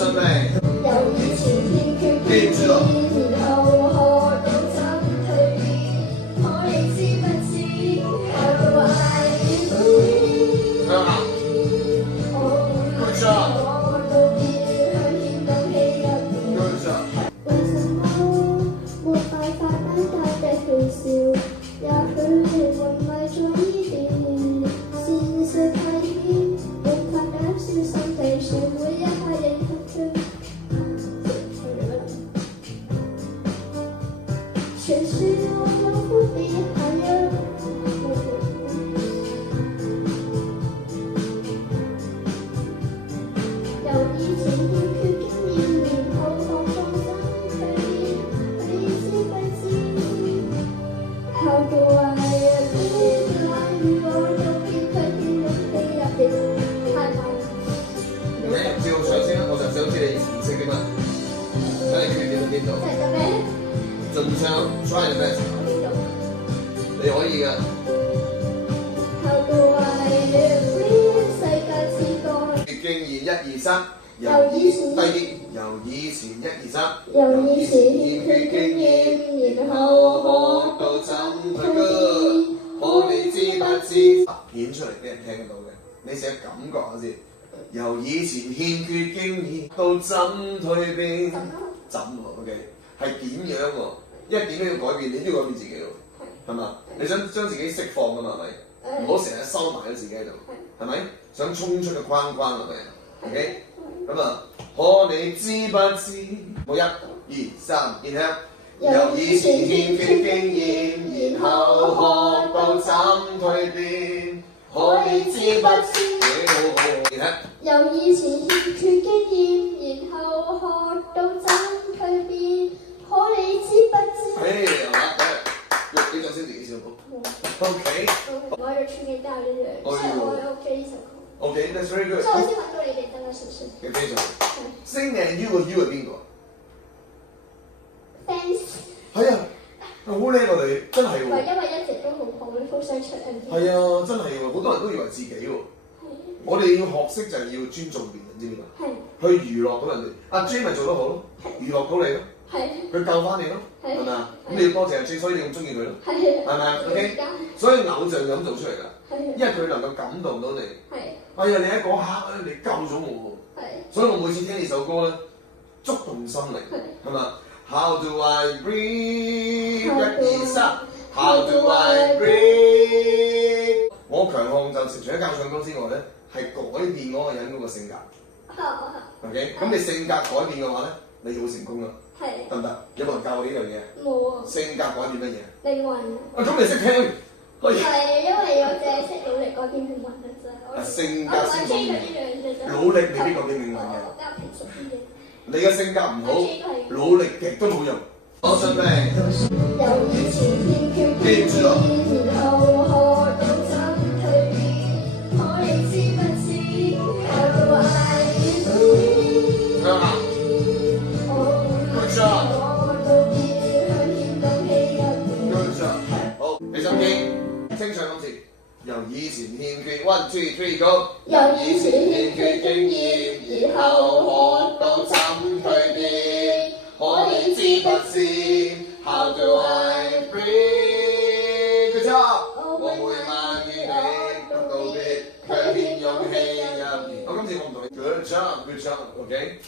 準備。由以前欠缺經驗，然後學到怎蛻變，可你知不知？How do I breathe？ 向下。Good job。我道別向險東希入面。Good job。為什麼沒辦法單單的笑笑？也許靈魂迷在依邊，現實太險，無法減少心地上每一刻認真。傳說我有苦別下藥，由以前欠缺經驗，然後學到怎蛻變，你知不知？How do I breathe？ 我道別卻欠勇氣入面，太慢。你照上先啦，我就想知你唔識啲乜，睇你缺點喺邊度。係咁咩？盡唱 try your best， 你可以㗎。How do I breathe？ 世界之歌。經驗1、2、3，由以前低啲，由以前1、2、3，由以前欠缺經驗，然後學到怎蛻變，可你知不知？顯出嚟俾人聽得到嘅，你寫感覺下先。由以前欠缺經驗到怎蛻變，怎喎 ？OK， 係點樣喎？因為點都要改變，你都要改變自己喎，係嘛？你想將自己釋放㗎嘛？係咪？唔好成日收埋咗自己喺度，係咪？想衝出個框框係咪 ？OK， 咁啊，可你知不知？好，1、2、3，然後由以前欠缺經驗，然後學到怎蛻變，可你知不知？然後由以前欠缺經驗，然後學到怎蛻變，可你知不知？好啦，錄幾首先自己先好。OK。我喺度串緊大呢樣，所以我喺屋企呢首歌。OK，that's very good。所以我先揾到你哋真係算算。你非常星人 U 個 U 係邊個 Fans。係啊，好叻我哋，真係喎。唔係因為一直都好想出 MV。係啊，真係喎，好多人都以為自己喎。我哋要學識就係要尊重別人，知唔知啊？係。去娛樂到人哋，阿 J 咪做得好咯，娛樂到你咯。係。佢救翻你咯，係咪啊？咁你要多謝阿 J，所以你咁中意佢咯。係。係咪啊 ？OK。所以偶像就咁做出嚟㗎。係。因為佢能夠感動到你。係。哎呀，你喺嗰刻咧，你救咗我喎。係。所以我每次聽呢首歌咧，觸動心靈，係嘛 ？How do I breathe？ 1、2、3。How do I breathe？ 我強項就除咗教唱歌之外咧，係改變嗰個人嗰個性格。OK， 咁你性格改變嘅話咧，你就會成功啦。係。得唔得？有冇人教我呢樣嘢？冇啊。性格改變乜嘢？靈魂。啊，咁你識聽？係，因為我淨係識努力改變命運嘅啫。性格先重要。努力未必改變命運嘅。我比較平實啲嘅。你嘅性格唔好，努力極都冇用。我準備。由以前欠缺經驗，然後學到怎蛻變，可你知不知？How do I breathe？ 向下。Good job。我道別向險東希入面。Good job。好，俾心機，清唱今次。由以前欠缺1、2、3 go。由以前欠缺經驗，然後學到怎蛻變，可你知不知 ？How do I breathe？ Good job。我會慢於你道別，卻欠勇氣入面。我今次我唔同你。Good job，good job，OK。